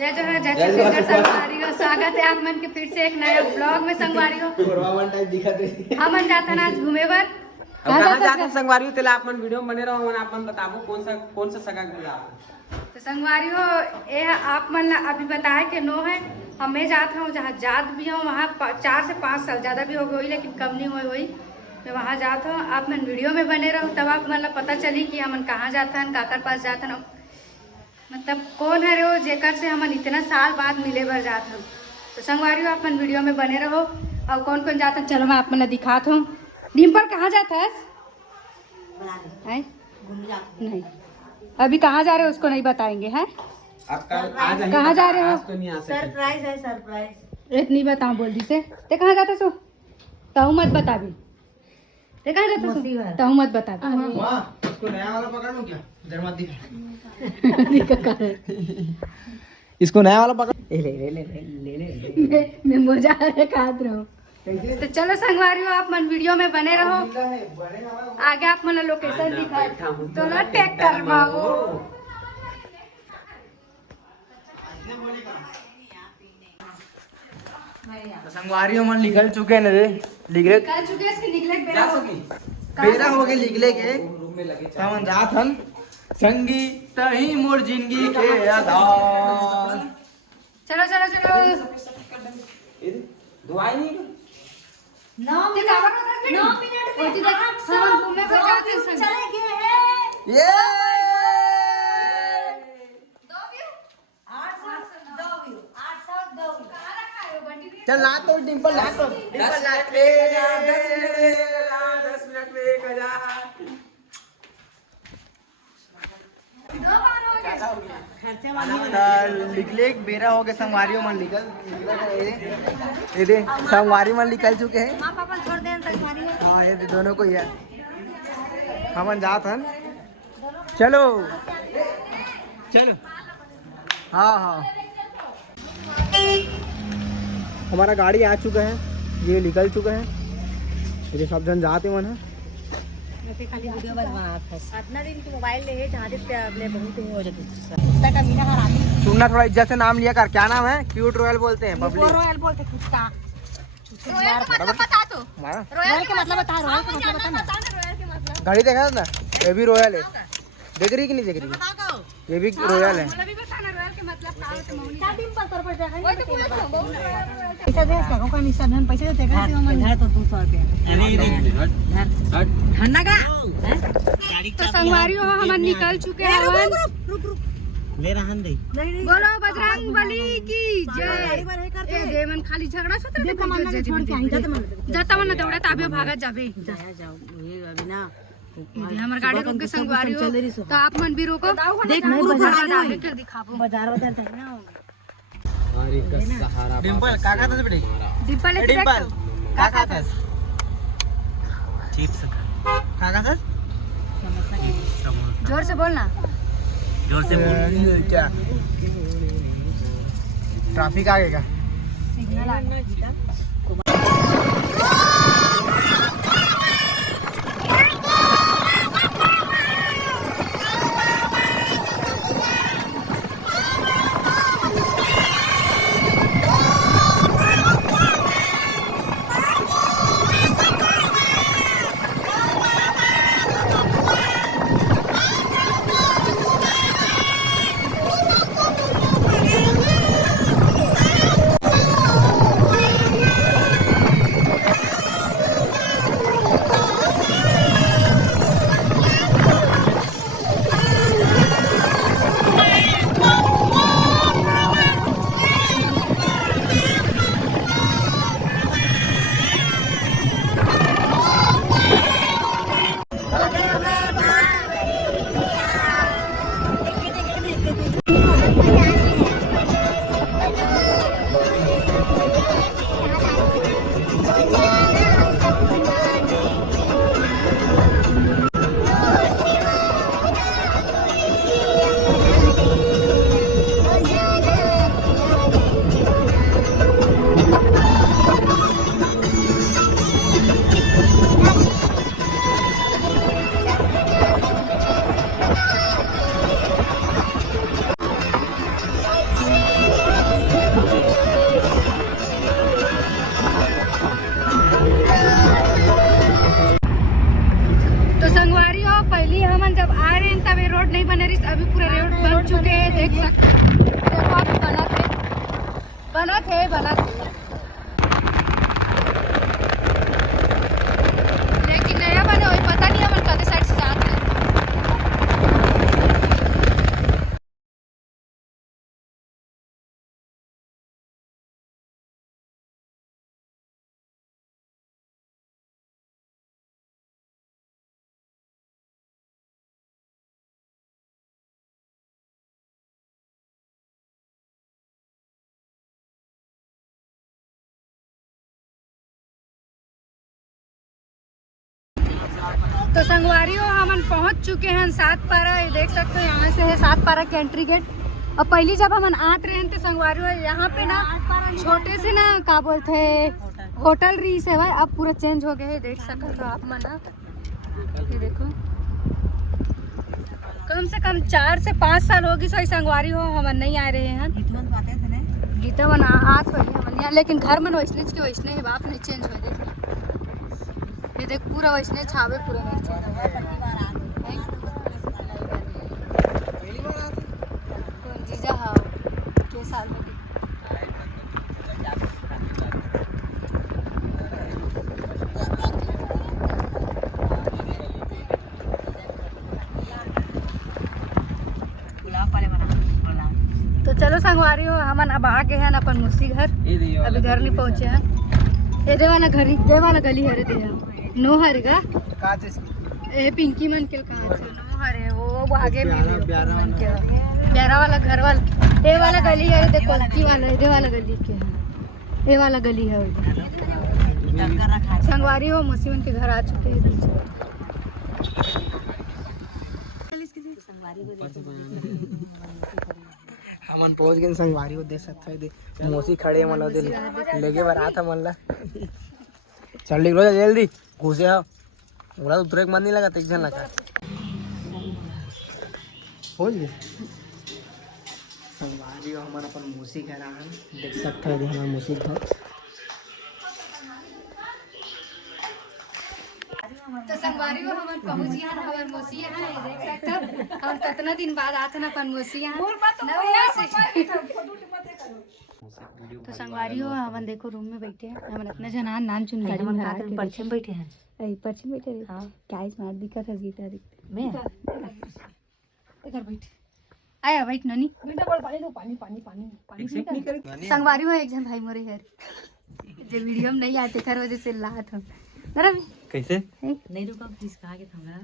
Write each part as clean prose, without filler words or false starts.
जय जोहर जय छत्तीसगढ़ संगवारी स्वागत है आप मन के फिर से एक नया ब्लॉग में संगवारी हो। हमन जाता ना आज घूमे बर संगवारी तेला आप मन वीडियो बने रहो मन आप मन बताबो कौन सा सगा गया तो संगवारी हो ये आप मन अभी बताए कि नो है हमें जात हूँ जहाँ जात भी हूँ वहाँ 4 से 5 साल ज़्यादा भी हो गई लेकिन कम नहीं हुई मैं वहाँ जात हूँ। आप मन वीडियो में बने रहो तब आप मतलब पता चली कि हमन कहाँ जाता है काकर पास जाता है मतलब कौन है रे वो जेकर से हमन इतना साल बाद मिले बर जात हूँ। तो संगवारी आप मन वीडियो में बने रहो और कौन कौन जाता चलो मैं आप मन दिखात हूँ। डिम्पल कहाँ जाता है नहीं अभी कहाँ जा रहे हो उसको नहीं बताएंगे हैं कहाँ जा रहे हो सरप्राइज है सरप्राइज इतनी बताओ बोल दी से ते कहाँ जाता सो ताऊ मत बता भी ते कहाँ जाता सो ताऊ मत बता इसको नया वाला पकड़ लूं क्या इधर मत दिखा इसको नया वाला पकड़ ले मैं मजा खात रहूं। तो चलो संगवारी हो आप मन वीडियो में बने रहो आगे आप मन लोकेशन दिखा तो ना ट्रैक्टर मांगो संगवारी मन निकल चुके हैं रे निकले कल चुके इसके निकले बेरा हो गए निकले के हमन जात हन संगी तही मोर जिंदगी के आधार चलो चलो चलो दुआई नहीं 9 मिनट ओती देख हम घूमने को जाते हैं चले गए हैं ये 802 चल ला तो डिंपल ला तो 10 मिनट में 1000 निकले बेरा हो गए संगवारी मन निकल ये संगवारी मन निकल चुके हैं मां पापा छोड़ दे संगवारी हाँ ये दोनों को ही है हमन जात हन चलो चलो हाँ हाँ हमारा गाड़ी आ चुका है ये निकल चुका है ये सब जन जाते मन है खाली वीडियो बनवात है इतना दिन की मोबाइल ले है जहां पे अपने बहुत हो जाती कुत्ता का मीना हरामी सुनना थोड़ा इज्जत से नाम लिया कर क्या नाम है क्यूट रॉयल बोलते हैं पब्लिक रॉयल बोलते कुत्ता रोयल का मतलब बता तो रॉयल के मतलब बता रॉयल के मतलब बता ना रॉयल के मतलब घड़ी देखा था ना ये भी रॉयल है देख रही कि नहीं देख रही ये भी रॉयल है मतलब भी बताना रोयल के मतलब का होता मौनी क्या दिन पर पर जाएगा वही तो बोल रहा हूं बहुत पैसा दे इसका कोई नहीं सर पैसा देगा इधर तो 200 रुपया ठंडा का तो संगवारी हो हम निकल चुके हैं ले रहा दे बोलो बजरंग बली की जय ए दे मन खाली झगड़ा सोत रे छोड़ के आई जाता मन दौड़ा ताबे भागत जाबे जाओ ये अभी ना हमर गाड़ी रोक के संगवारी हो तो आप मन भी रोको देख बाजार के दिखाबो बाजार बता दे ना हमारी का सहारा डिंपल का खाता है बेटे डिंपल डिंपल का खाता है चिप्स का खाता है जोर से बोलना जोर से बोल क्या ट्रैफिक आगे का सिग्नल आ गया देख सकते हो। देखो आप बना थे लेकिन नया बने वही पता नहीं हमन कदे साइड से जात रहे। तो संगवारी हो हमन पहुंच चुके हैं 7 पारा। ये देख सकते हो यहाँ से है 7 पारा की एंट्री गेट। और पहली जब हमन आते रहे तो संगवारी हो यहाँ पे ना छोटे से ना का बोलते होटल रीस है भाई, अब पूरा चेंज हो गया है। देख सकते हो आप मन, ये देखो कम से कम 4 से 5 साल होगी सही संगवारी हो हमन नहीं आ रहे हैं। गीता मन आत पड़ी हमन यहाँ, लेकिन घर मन वैसने है बाप नहीं चेंज हो। देख ये देख पूरा वैसने छावे पूरा नहीं चेंज। जीजा हाँ के साल में तो चलो संगवारी हो हमन अब आ गए हैं अपन मुसी घर। अभी घर नहीं पहुँचे हैं। ये देवाना गली हरे दे नो हरेगा ए पिंकी मन के कहाँ थे नो हरे वो आगे में ब्यारा वाला घर वाला ये वाला गली है। देखो की वाला ये वाला गली के ये वाला गली है। संगवारी हो मुसी मन के घर आ चुके हैं। हमन पहुंच गए संगवारी को देख सकते हो। मौसी खड़े मन लेके बरात है मन ला चल निकलो जल्दी घुसे हो मोला उतरे के मन नहीं लगा एक जन लगा पहुंच गए संगवारी हो हमन अपन मौसी घर आ देख सकते हो। हमारा मौसी घर तो संगवारी हो हमन पहुंच गए हैं हमार मौसी यहाँ। ये देख सकते हो हम कितना दिन बाद आते ना अपन मौसी यहाँ। तो संगवारी हो हमन देखो रूम में बैठे हैं। हमन अपना जनान नान चुन गाड़ी में भरा के परछे में बैठे हैं। परछे बैठे रे हां क्या स्मार्ट दिखा था गीता दिखते मैं इधर बैठ आया बैठ ननी बेटा बोल पानी दो पानी संगवारी हो एक जन भाई मोरे है जो वीडियो में नहीं आते कर वजह से लात हम अरे कैसे नहीं रुका प्लीज कहा के थमरा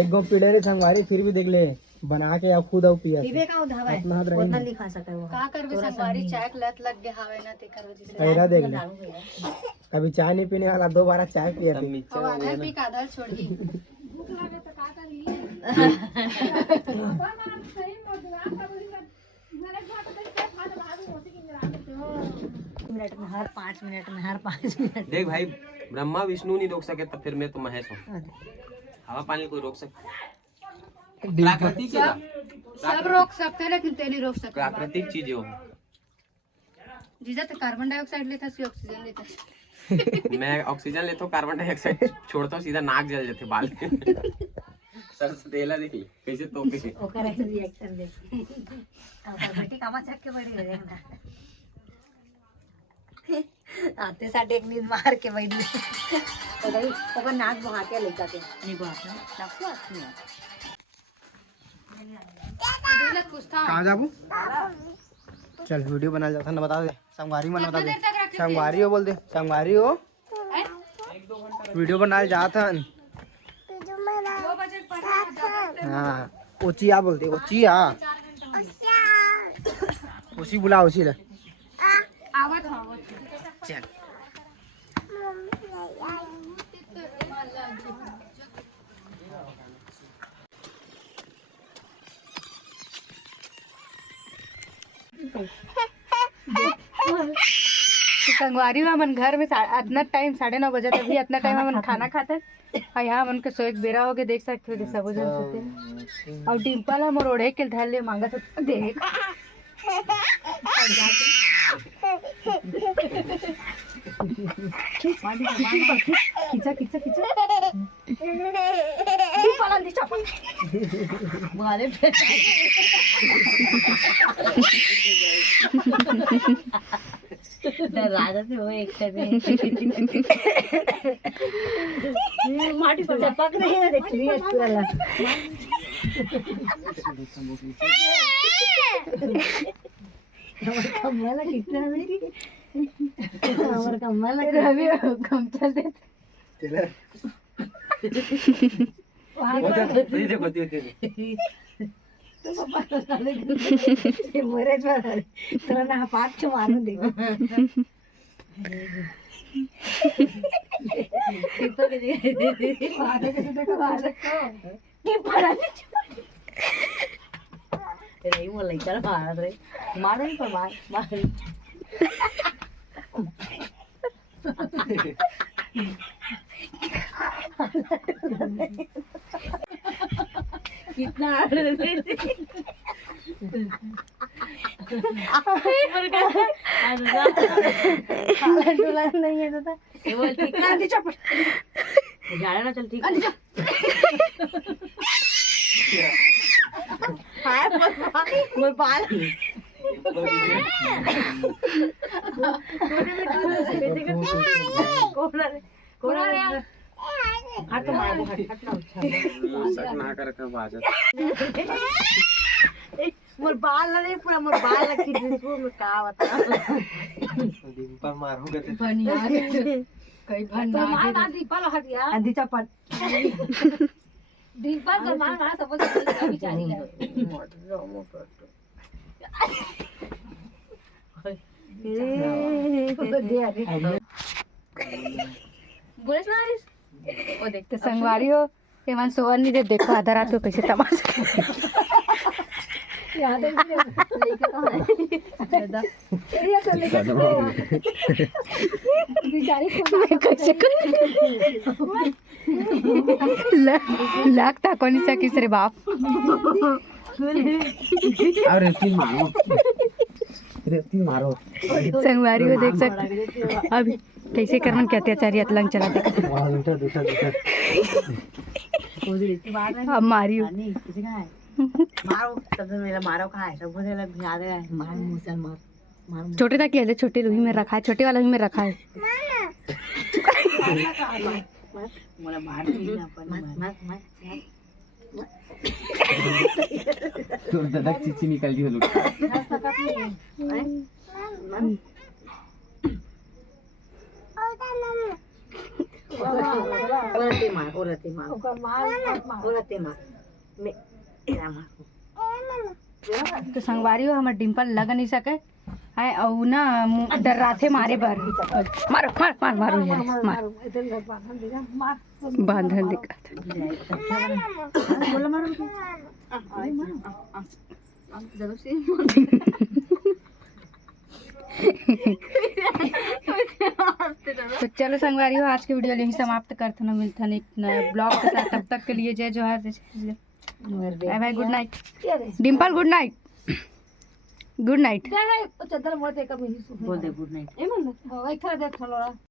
एक गो पीड़े रे संगवारी फिर भी देख ले बना के आप खुद आओ पिया पीबे का उधावा है उतना नहीं खा सके वो का करबे संगवारी चाय लत लग गया हावे ना ते कर वजह से ऐरा देख ले कभी चाय नहीं पीने वाला 2 बार चाय पिया थी आधा पी का आधा छोड़ दी भूख लगे तो का कर लिए मिनट में हर 5 मिनट देख भाई ब्रह्मा विष्णु नहीं रोक सके तो फिर मैं तो महेश हूँ। हवा पानी कोई रोक सकता प्राकृतिक सब रोक सकते हैं लेकिन ते नहीं रोक सकते। प्राकृतिक चीज हो जीजा तो कार्बन डाइऑक्साइड लेता सी ऑक्सीजन लेता मैं ऑक्सीजन लेता हूँ कार्बन डाइऑक्साइड छोड़ता हूँ सीधा नाक जल जाते बाल सर से तेला देखी कैसे तो कैसे ओकर रिएक्शन देखी अब बेटी कामा चक के बड़ी हो देखना आते साथ एक नींद मार के बैठ गई तो भाई ओकर नाक बहा के लेका के नहीं बहा सबको आती है कहाँ जाबू चल वीडियो बना जाता ना बता दे संगवारी मन बता दे संगवारी हो बोल दे संगवारी हो वीडियो बनाए जाता हाँ ओचिया बोलते ओचिया ओची बुला ओची ले चल संगवारी हुआ मन घर में इतना टाइम 9:30 बजे तभी इतना टाइम हम खाना खाते और यहाँ मन के सो एक बेरा हो के देख सकते हो सब जन सोते और डिम्पल हम ओढ़े के धर ले मांगा तो देख खींचा मारे राजा से वो एक माटी पर चपक रही है, देख रही है वाला कमला कितना मेरी हमारा कमला रवि कम चल दे मरेच तुला ना पाच मारून दे नहीं बोला चल मारा रे मारो नहीं पर मार कितना नहीं है दादा ना चल ठीक मोर बाल हट मार हट ना मोर बाल नहीं पूरा मोर बाल की जिसको मैं का बता पर मारूंगा तो बनिया कई भन्ना मार दीपल हट गया आधी चपट दीपल का मार सब बेचारी है बोले सुनारिस ओ देखते संगवारी हो एमन सोवन नहीं दे देखो आधा रात को कैसे तमाशा याद है लेके कहां है दादा ये तो लेके बेचारी को कैसे लगता कोनी सा किसरे बाप अरे तीन मारो संगवारी को देख सकते अभी कैसे करना क्या अत्याचारी अतलंग चला दे अब मारियो मारो तब मेरा मारो कहाँ है सब मुझे लग याद है मार मुसल मार मार छोटे तक ले छोटे लोही में रखा है छोटे वाला ही में रखा है मोला मार देना अपन मार मार तो दादा चिची निकल दी लोग औरते मार मैं तो संगवारी हो हमार डिम्पल लग नहीं सके है और ना डर रहा थे मारे बार मारो मार मार मारो यार मार बांधन दिक्कत बोला मारो तो चलो संगवारी हो आज की वीडियो यही समाप्त करते ना मिलता एक नया ब्लॉग के साथ तब तक के लिए जय जोहार bye bye good night Dimple good night good night बोल दे गुड नाइट